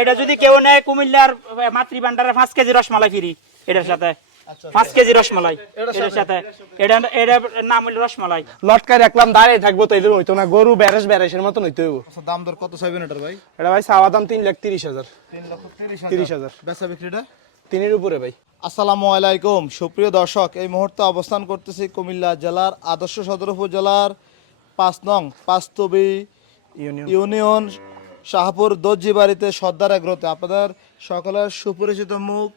এটা যদি কেউ নেয় কুমিল্লার মাতৃ ভান্ডারের পাঁচ কেজি রসমালাই ফিরি এটার সাথে। পাঁচ কেজি রসমালাই এটার সাথে? এটা এটার নাম রসমালাই। লটকায় রাখলাম দাঁড়িয়ে থাকব তো এদের হইতো না গরু ব্যারেস ব্যারেসের মতন হইতে হইব। আচ্ছা দাম দর কত চাইবেন এটার ভাই? এটা ভাই চাওয়া দাম তিন লাখ তিরিশ হাজার। তিরিশ হাজার। বেচা বিক্রিটা? তিনের উপরে ভাই। আসসালামু আলাইকুম সুপ্রিয় দর্শক এই মুহূর্তে অবস্থান করতেছি কুমিল্লা জেলার আদর্শ সদর উপজেলার পাঁচ নং পাঁচতবি ইউনিয়ন। ইউনিয়ন শাহপুর দর্জি বাড়িতে সর্দার আগ্রহতে আপনাদের সকলের সুপরিচিত মুখ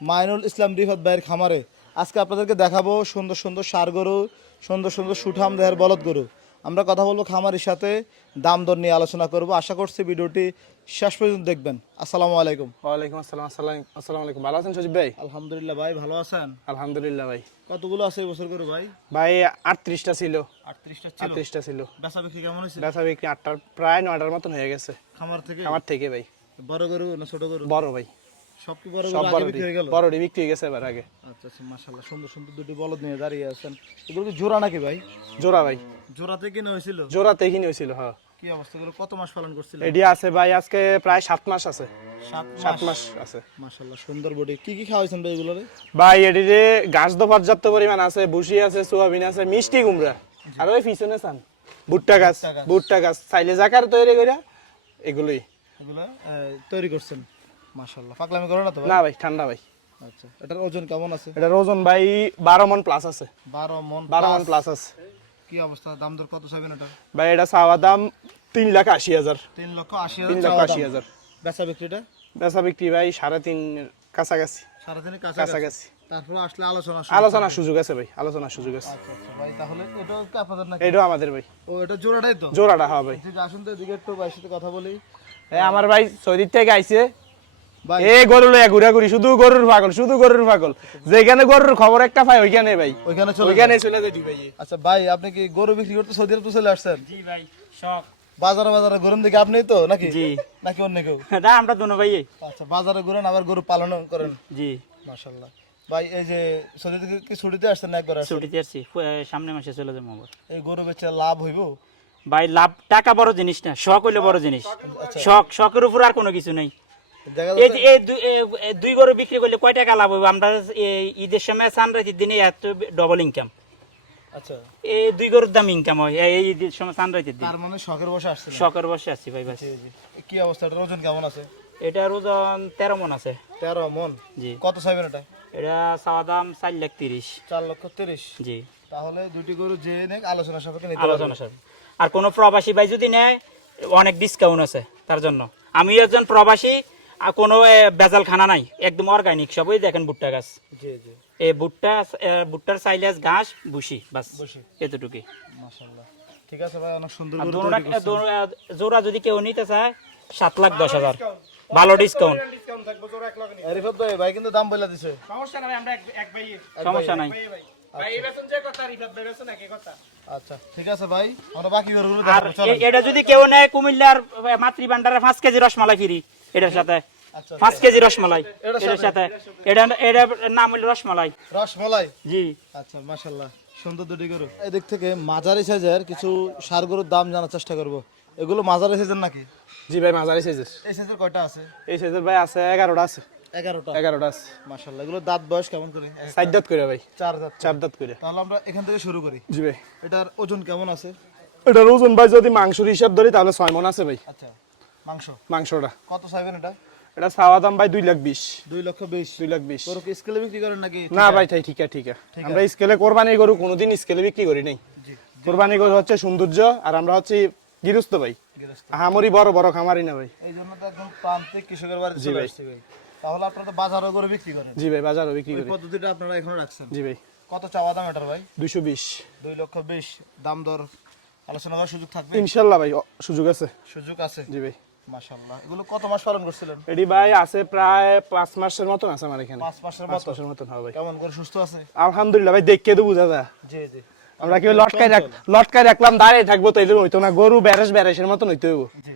মাইনুল ইসলাম রিফাত ভাইয়ের খামারে। আজকে আপনাদেরকে দেখাবো সুন্দর সুন্দর সার গরু, সুন্দর সুন্দর সুঠাম দেহের বলদ গরু। আমরা কথা বলব খামারের সাথে দাম দর নিয়ে আলোচনা করব। আশা করছি ভিডিওটি শেষ পর্যন্ত দেখবেন। আসসালামু আলাইকুম। ওয়ালাইকুম আসসালাম আসসালাম আসসালামু আলাইকুম। ভালো আছেন সজিব ভাই? আলহামদুলিল্লাহ ভাই ভালো আছেন? আলহামদুলিল্লাহ ভাই। কতগুলো আছে বছর গরু ভাই? ভাই আটত্রিশটা ছিল। আটত্রিশটা ছিল? আটত্রিশটা ছিল। বেচা বিক্রি কেমন হয়েছে? বেচা বিক্রি আটটার প্রায় নয়টার মতন হয়ে গেছে। খামার থেকে? আমার থেকে ভাই। বড় গরু না ছোট গরু? বড় ভাই। সব বিক্রি হয়ে গেছে এবার আগে। আচ্ছা আচ্ছা মাশাআল্লাহ সুন্দর সুন্দর দুটি বলদ নিয়ে দাঁড়িয়ে আছেন। এগুলো কি জোড়া নাকি ভাই? জোড়া ভাই। জোড়াতে কিনে হয়েছিল? জোড়াতে কিনে হয়েছিল হ্যাঁ। কি অবস্থা গুলো কত মাস পালন করছিল এডি আছে ভাই আজকে প্রায় সাত মাস আছে। সাত সাত মাস। আছে। মাশাআল্লাহ সুন্দর বডি। কি কি খাওয়াইছেন ভাই এগুলো রে ভাই এডিরে গাছ তো পর্যাপ্ত পরিমাণ আছে বুসি আছে সোয়াবিন আছে মিষ্টি কুমড়া। আর ওই পিছনে চান ভুট্টা গাছ ভুট্টা গাছ। চাইলে জাকার তৈরি করে এগুলোই। এগুলো তৈরি করছেন? মাশাআল্লাহ। পাকলামি করে না তো ভাই? না ভাই ঠান্ডা ভাই। আচ্ছা এটার ওজন কেমন আছে? এটার ওজন ভাই বারো মন প্লাস আছে। 12 মন বারো মন প্লাস আছে। কি অবস্থা? দাম দর কত চাইবেন এটা ভাই এটা চাওয়া দাম তিন লাখ আশি হাজার। 3 লক্ষ 80 হাজার লাখ চাওয়া আশি দাম। হাজার। বেচা বিক্রিটা? বেচা বিক্রি ভাই সাড়ে তিন কাছাকাছি। সাড়ে তিনের কাছাকাছি। তারপর আসলে আলোচনা শুরু। আলোচনার সুযোগ আছে ভাই আলোচনার সুযোগ আছে। আচ্ছা আচ্ছা ভাই তাহলে এটাও কি আপনাদের নাকি? এটাও আমাদের ভাই। ও এটা জোড়াটাই তো? জোড়াটা হবে ভাই। ঠিক আছে, আসুন তো এদিকে একটু ভাইয়ের সাথে কথা বলি। আমার ভাই সৌদির থেকে আইছে। ভাই গরু লইয়া ঘুরা শুধু গরুর পাগল শুধু গরুর পাগল। যেখানে গরুর খবর একটা পাই ওইখানে ভাই। ওইখানে চলে ওইখানে চলে যাই ভাই। আচ্ছা ভাই আপনি কি গরু বিক্রি করতে সৌদি আরব চলে আসছেন? জি ভাই শখ। বাজারে বাজারে ঘুরেন দিকে আপনি তো নাকি? জি। নাকি অন্য কেউ? না আমরা দুনো ভাই আচ্ছা বাজারে ঘুরেন আবার গরু পালন করেন। জি। মাশাল্লাহ ভাই এই যে সৌদি থেকে কি ছুটিতে আসছেন না একবার ছুটিতে আসছি সামনে মাসে চলে যাব আবার। এই গরু বেচে লাভ হইব? ভাই লাভ টাকা বড় জিনিস না শখ হইলে বড় জিনিস। শখ শখের উপর আর কোনো কিছু নেই। দুই- গরু বিক্রি করলে কয় টাকা লাভ হবে? আমরা ঈদের সময় সানরাইজের দিনে এত ডবল ইনকাম আচ্ছা। এই দুই গরুর দাম ইনকাম হয়। এই ঈদের সময় সানরাইজের দিন। তার মানে শখের বসে আসছেন শখের বসে আসছি ভাই জি কি অবস্থা? এটার ওজন কেমন আছে? এটার ওজন তেরো মন আছে। তেরো মন? জি। কত চাইবেন এটা? এটা চাওয়া দাম চার লাখ তিরিশ। চার লক্ষ তিরিশ? জি। তাহলে দুটি গরু যে নেক আলোচনা সাপেক্ষে নিতে আলোচনা আর কোনো প্রবাসী ভাই যদি নেয় অনেক ডিসকাউন্ট আছে তার জন্য। আমি একজন প্রবাসী কোনো এ, ভেজাল খানা নাই। একদম অর্গানিক সবই দেখেন ভুট্টা গাছ। জি জি। এই ভুট্টা ভুট্টার সাইলেজ ঘাস বুসি বাস এতটুকুই। ঠিক আছে ভাই অনেক সুন্দর জোড়া যদি কেউ নিতে চায় সাত লাখ দশ হাজার। ভালো ডিসকাউন্ট রিফাত ভাই ভাই কিন্তু দাম বলে দিছে। সমস্যা নাই আচ্ছা ঠিক ভাই আমরা বাকি গরুগুলো আর দেখাবো চলেন। এ- এটা যদি কেউ নেয় কুমিল্লার মাতৃ ভান্ডারের পাঁচ কেজি রসমালাই ফিরি এটার সাথে। পাঁচ কেজি রসমালাই। এটার সাথে। এটা এটার নাম হলো রসমালাই। রসমলাই? জি। আচ্ছা মাশাল্লাহ সুন্দর দুটি গরু। এদিক থেকে মাঝারি সাইজের কিছু সার গরুর দাম জানার চেষ্টা করব। এগুলো মাঝারি সাইজের নাকি? জি ভাই মাঝারি সাইজের। এই সাইজের কয়টা আছে? এই সাইজের ভাই আছে এগারোটা আছে। এগারোটা? এগারোটা আছে। মাশাল্লাহ এগুলো দাঁত বয়স কেমন করে? চার দাঁত করে ভাই। চার দাঁত চার দাঁত করে। তাহলে আমরা এখান থেকে শুরু করি। জি ভাই। এটার ওজন কেমন আছে? এটার ওজন ভাই যদি মাংসর হিসাব ধরি তাহলে ছয় মন আছে ভাই। আচ্ছা মাংস। মাংসটা। কত চাইবেন এটা? এটা চাওয়া দাম ভাই দুই লাখ বিশ। দুই লক্ষ বিশ। দুই লাখ বিশ। গরু স্কেলে বিক্রি করেন নাকি না ভাই তাই ঠিক আছে ঠিক। আছে আমরা স্কেলে কোরবানি গরু কোনোদিন স্কেলে বিক্রি করি নাই। কোরবানি গরু হচ্ছে সৌন্দর্য আর আমরা হচ্ছে গৃহস্থ ভাই। হামরি বড় বড় খামারি না ভাই। এই জন্য তো একদম প্রান্তিক কৃষকের বাড়িতে জি ভাই। তাহলে আপনারা তো বাজারও করে বিক্রি করেন। জি ভাই বাজারও বিক্রি এই করি। পদ্ধতিটা আপনারা এখনও রাখছেন। জি ভাই। কত চাওয়া দাম এটার ভাই? দুশো বিশ। দুই লক্ষ বিশ। দাম দর আলোচনা করার সুযোগ থাকবে? ইনশাল্লাহ ভাই সুযোগ আছে। সুযোগ আছে। জি ভাই। মাশাল্লাহ এগুলো কত মাস পালন করছিলেন? এটি ভাই আছে প্রায় পাঁচ মাসের মতন আছে আমার এখানে। পাঁচ মাসের পাঁচ মতো মাসের মতন হবে। কেমন করে সুস্থ আছে? আলহামদুলিল্লাহ ভাই দেখকে তো বোঝা যায়। জি জি। আমরা কি লটকাই রাখ লটকাই রাখলাম দাঁড়িয়ে থাকব তো এদের হইতো না গরু ব্যারেস ব্যারেসের মতন হইতে জি।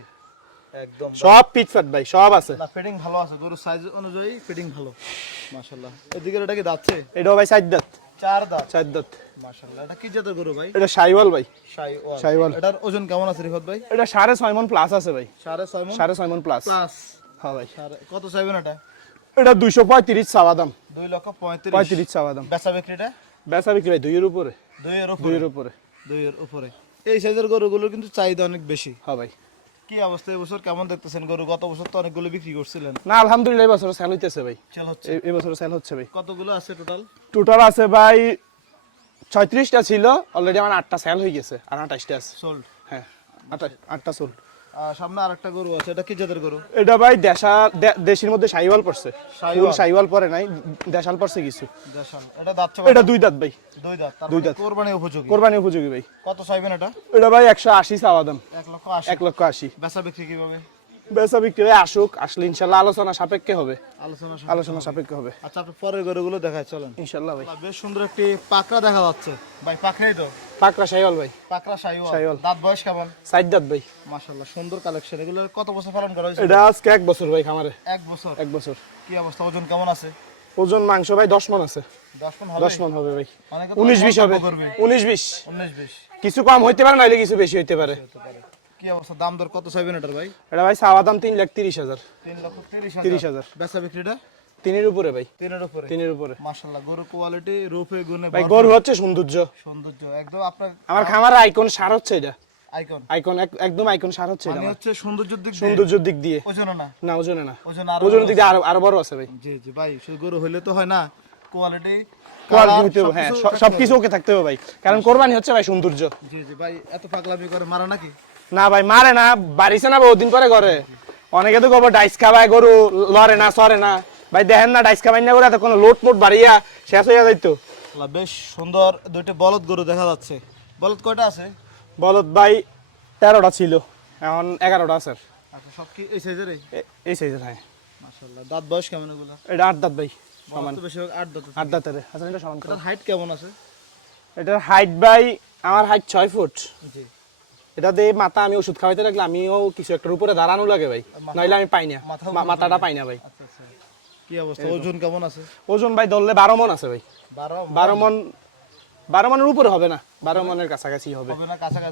একদম সব পিটফাট ভাই সব আছে। না ফিটিং ভালো আছে গরুর সাইজ অনুযায়ী ফিটিং ভালো। এদিকে এটা কি দাচ্ছে এটাও ভাই চার দাঁত। চার দাঁত। চার দাঁত। মাশাল্লাহ এটা কি জাতের গরু ভাই? এটা ভাই। শাইওয়াল। শাইওয়াল। এটার ওজন কেমন আছে রিফাত ভাই? এটা প্লাস আছে ভাই। প্লাস প্লাস হ্যাঁ ভাই। সাড়ে- কত চাইবেন এটা? এটা দুইশো পঁয়ত্রিশ চাওয়া দাম। দুই লক্ষ পঁয়ত্রিশ। পঁয়ত্রিশ চাওয়া দাম। বেচা বিক্রিটা? বেচা বিক্রি ভাই দুইয়ের উপরে। দুইয়ের উপরে? দুইয়ের উপরে। দুইয়ের উপরে। এই সাইজের গরুগুলোর কিন্তু চাহিদা অনেক বেশি। হ্যাঁ ভাই। কি অবস্থা? এবছর কেমন দেখতেছেন? গরু গত বছর তো অনেকগুলো বিক্রি করছিলেন। না আলহামদুলিল্লাহ এবছর সেল হইতেছে ভাই। সেল হচ্ছে? এই- এবছর সেল হচ্ছে ভাই। কতগুলো আছে টোটাল টোটাল আছে ভাই ছয়ত্রিশটা ছিল অলরেডি আমার আটটা সেল হয়ে গেছে আর আঠাশটা আছে। সোল্ড হ্যাঁ আটটা চল সামনে আরেকটা গরু আছে এটা কি জাতের গরু? এটা ভাই দেশা দেশির মধ্যে সাইওয়াল পড়ছে? ফুল সাইওয়াল পরে নাই দেশাল পড়ছে কিছু। দেশাল। এটা দাঁত এটা দুই দাঁত ভাই। দুই দাঁত দুই মানে দাঁত। কোরবানি উপযোগী? কুরবানি উপযোগী ভাই। কত চাইবেন এটা? এটা ভাই একশো আশি চাওয়া দাম। এক লক্ষ আশি। এক লক্ষ আশি। বেচা বিক্রি কীভাবে? বেচা বিক্রি ভাই আসুক আসলে ইনশাল্লাহ আলোচনা সাপেক্ষে হবে। আলোচনা আলোচনা সাপেক্ষে হবে। আচ্ছা আপনি পরের গরুগুলো দেখায় চলেন। ইনশাল্লাহ ভাই। বেশ সুন্দর একটি পাকড়া দেখা যাচ্ছে। ভাই পাকড়াই তো? পাকড়া সাইওয়াল ভাই। পাকড়া শাহিওয়াল। শাহিওয়াল। দাঁত বয়স কেমন? সাইড দাঁত ভাই। মাশাআল্লাহ সুন্দর কালেকশন এগুলো কত বছর পালন করা হয়েছে? এটা আজকে এক বছর ভাই খামারে। এক বছর? এক বছর। কি অবস্থা? ওজন কেমন আছে? ওজন মাংস ভাই দশ মন আছে। দশ মন হবে? দশ মন হবে ভাই। অনেকে তো উনিশ বিশ হবে। মন্তব্য করবে। উনিশ বিশ। উনিশ বিশ। কিছু কম হইতে পারে নাহলে কিছু বেশি হইতে পারে। কি অবস্থা? দাম দর কত চাইবেন এটার ভাই? এটা ভাই চাওয়া দাম তিন লাখ তিরিশ হাজার। তিন লক্ষ তিরিশ তিরিশ হাজার। বেচা বিক্রিটা? তিনের উপরে ভাই। তিনের উপরে। তিনের উপরে। মাশাআল্লাহ গরু কোয়ালিটি রূপে গুণে ভাই গরু হচ্ছে সৌন্দর্য। সৌন্দর্য একদম আপনার আমার খামার আইকন সার হচ্ছে এটা। আইকন আইকন একদম আইকন সার হচ্ছে এটা মানে হচ্ছে সৌন্দর্যের দিক দিয়ে? সৌন্দর্যের দিক দিয়ে। ওজন না? না ওজনে না। ওজন দিক দিয়ে আরও আরও বড় আছে ভাই। জি জি ভাই শুধু গরু হইলে তো হয় না। কোয়ালিটি কোয়ালিটি হ্যাঁ সব- সবকিছু ওকে থাকতে হবে ভাই। কারণ কোরবানি হচ্ছে ভাই সৌন্দর্য। জি জি ভাই এত পাগলামি করে মারা নাকি? না ভাই মারে না বাড়িছে না বহুদিন পরে করে অনেকে তো গোবর ডাইস খাবায় গরু লড়ে না সরে না। ভাই দেখেন না ডাইস খাবাই না করে এত কোনো লোট মোট বাড়িয়া শেষ হয়ে যাইতো। বেশ সুন্দর দুইটা বলদ গরু দেখা যাচ্ছে। বলদ কয়টা আছে? বলদ ভাই তেরোটা ছিল। এখন এগারোটা আছে। আচ্ছা সব কি এই সাইজেরই এ- এই সাইজের হ্যাঁ। মাশাআল্লাহ দাঁত বয়স কেমন এগুলো? এটা আট দাঁত ভাই সমান। তো বেশিরভাগ আট দাঁত আট দাঁতের আচ্ছা এটা সমান হাইট কেমন আছে? এটার হাইট ভাই আমার হাইট ছয় ফুট। জি। এটা দিয়ে মাথা আমি ওষুধ খাওয়াইতে লাগলে আমিও কিছু একটার উপরে দাঁড়ানো লাগে ভাই। নইলে আমি পাই না। মাথাটা পাই না ভাই। আচ্ছা আচ্ছা। কি অবস্থা? ওজন কেমন আছে? ওজন ভাই ধরলে বারো মন আছে ভাই। বারো মন? বারো মনের উপরে হবে না। বারো মনের কাছাকাছি হবে।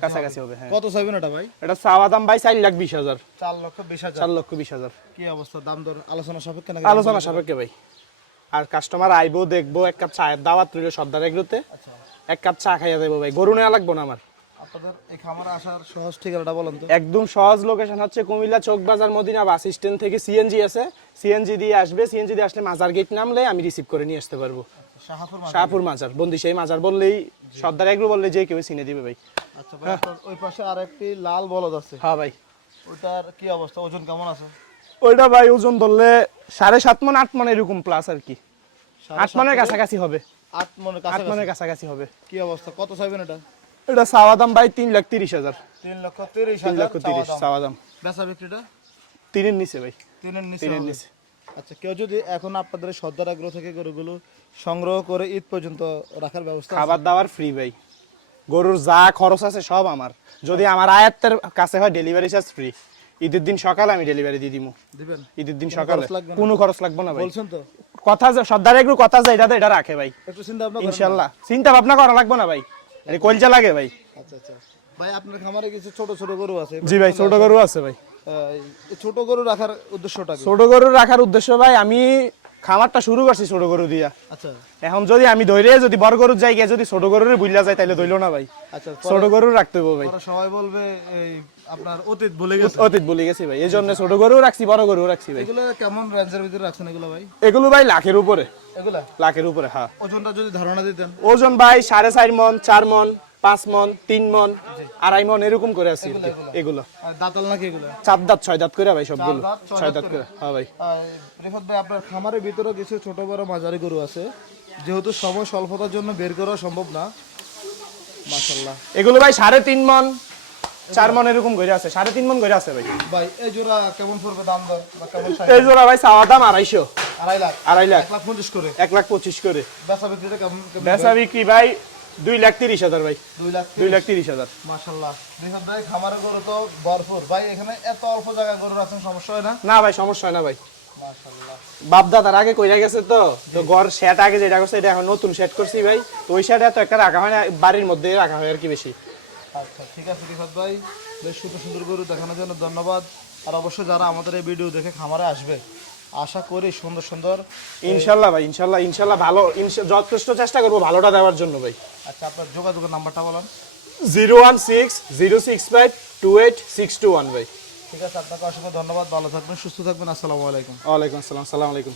কাছাকাছি হবে। হ্যাঁ। কত চাইবেন এটা ভাই? এটা চাওয়া দাম ভাই চার লাখ বিশ হাজার। চার লক্ষ বিশ হাজার। চার লক্ষ বিশ হাজার। কি অবস্থা? দাম দর আলোচনা সাপেক্ষে নাকি? আলোচনা সাপেক্ষে ভাই। আর কাস্টমার আইবো দেখব এক কাপ চায়ের দাওয়াত রইল সর্দার এগুলোতে আচ্ছা। এক কাপ চা খাইয়া দেবো ভাই। গরু নেওয়া লাগবো না আমার। আপনাদের এই খামারে আসার সহজ ঠিকানাটা বলেন তো। একদম সহজ লোকেশন হচ্ছে কুমিল্লা চৌকবাজার মদিনা বাস স্ট্যান্ড থেকে সিএনজি আছে। সিএনজি দিয়ে আসবে। সিএনজি দিয়ে আসলে মাজার গেট নামলে আমি রিসিভ করে নিয়ে আসতে পারব। শাহপুর মাজার। বললেই সর্দার এগুলো বললে যে কেউ চিনে দিবে ভাই। আচ্ছা ভাই ওই পাশে লাল বলদ আছে। হ্যাঁ ভাই। ওটার কি অবস্থা? ওজন কেমন আছে? ওইটা ভাই ওজন ধরলে সাড়ে সাত মন আট মন এরকম প্লাস আর কি। আট মনের কাছাকাছি হবে। আট মনের আট মনের কাছাকাছি হবে। কি অবস্থা? কত চাইবেন এটা? এটা চাওয়া দাম ভাই তিন লাখ তিরিশ হাজার। তিন লক্ষ তিরিশ তিন হাজার লক্ষ তিরিশ চাওয়া দাম। বেচা বিক্রিটা? তিনের নিচে ভাই। তিনের নিচে তিনের নিচে। আচ্ছা কেউ যদি এখন আপনাদের সর্দার আগ্রহ থেকে গরুগুলো সংগ্রহ করে ঈদ পর্যন্ত রাখার ব্যবস্থা আছে? খাবার দাবার ফ্রি ভাই। গরুর যা খরচ আছে সব আমার। যদি আমার আয়াত্তের কাছে হয় ডেলিভারি চার্জ ফ্রি ঈদের দিন সকালে আমি ডেলিভারি দিয়ে দিব দিবেন? ঈদের দিন সকালে? কোনো খরচ লাগবে না ভাই। বলছেন তো? কথা সর্দার একটু কথা যে এটা এটা রাখে ভাই। একটু চিন্তা ভাবনা? ইনশাল্লাহ। চিন্তা ভাবনা করা লাগবে না ভাই। এই কলচা লাগে ভাই? আচ্ছা আচ্ছা। ভাই আপনার খামারে কিছু ছোট ছোট গরু আছে? জি ভাই ছোট গরু আছে ভাই। ছোট গরু রাখার উদ্দেশ্যটা ছোট গরু রাখার উদ্দেশ্য ভাই আমি খামারটা শুরু করছি ছোট গরু দিয়া। আচ্ছা। এখন যদি আমি ধরে যদি বড় গরুর জায়গায় যদি ছোট গরুর বুঝলা যায় তাহলে ধরলো না ভাই। আচ্ছা ছোট গরু রাখতে হবে ভাই। সবাই বলবে এই আপনার অতীত ভুলে গেছে। অতীত বলে গেছি ভাই এই জন্য ছোট গরু রাখছি বড় গরু রাখছি ভাই। এগুলো কেমন রেঞ্জের ভিতরে রাখছেন এগুলো ভাই? এগুলো ভাই লাখের উপরে। এগুলা? লাখের উপরে হ্যাঁ। ওজনটা যদি ধারণা দিতেন। ওজন ভাই সাড়ে চার মন চার মন পাঁচ মন তিন মন আড়াই মন এরকম করে আছে এগুলো, দাঁতাল নাকি এগুলো? চার দাঁত ছয় দাঁত করে ভাই সবগুলো। ছয় দাঁত করে। করে হ্যাঁ ভাই। রিফাত ভাই আপনার খামারের ভিতরে কিছু ছোট বড় মাঝারি গরু আছে। যেহেতু সময় স্বল্পতার জন্য বের করা সম্ভব না। মাশাল্লাহ এগুলো ভাই সাড়ে তিন মন চার মন এরকম করে আছে সাড়ে তিন মন করে আছে ভাই। ভাই এই জোড়া কেমন পড়বে দাম দর? এই জোড়া ভাই চাওয়া দাম আড়াইশো। আড়াই লাখ? আড়াই লাখ। লাখ পঞ্চাশ করে। এক লাখ পঁচিশ করে। বেচা বিক্রিটা কেমন বেচা বিক্রি ভাই দুই লাখ তিরিশ হাজার ভাই। দুই লাখ তিরিশ। হাজার। মাশাল্লাহ রিফাত ভাই খামারের গরু তো ভরপুর। ভাই এখানে এত অল্প জায়গায় গরু রাখছেন সমস্যা হয় না? না ভাই সমস্যা হয় না ভাই। বাপ দাদার আগে কইরা গেছে তো তো ঘর সেট আগে যেটা করছে এটা এখন নতুন সেট করছি ভাই। তো ওই সেট এত একটা রাখা হয় না বাড়ির মধ্যে রাখা হয় আর কি বেশি। আচ্ছা ঠিক আছে রিফাত ভাই। বেশ সুন্দর সুন্দর গরু দেখানোর জন্য ধন্যবাদ। আর অবশ্যই যারা আমাদের এই ভিডিও দেখে খামারে আসবে আশা করি সুন্দর সুন্দর ইনশাল্লাহ ভাই ইনশাল্লাহ ইনশাল্লাহ ভালো যথেষ্ট চেষ্টা করব ভালোটা দেওয়ার জন্য ভাই। আচ্ছা আপনার যোগাযোগের নাম্বারটা বলেন। Zero one six zero six five two eight six two one ভাই। ঠিক আছে আপনাকে অসংখ্য ধন্যবাদ। ভালো থাকবেন সুস্থ থাকবেন। আসসালামু আলাইকুম। ওয়ালাইকুম আসসালাম সালাম আলাইকুম।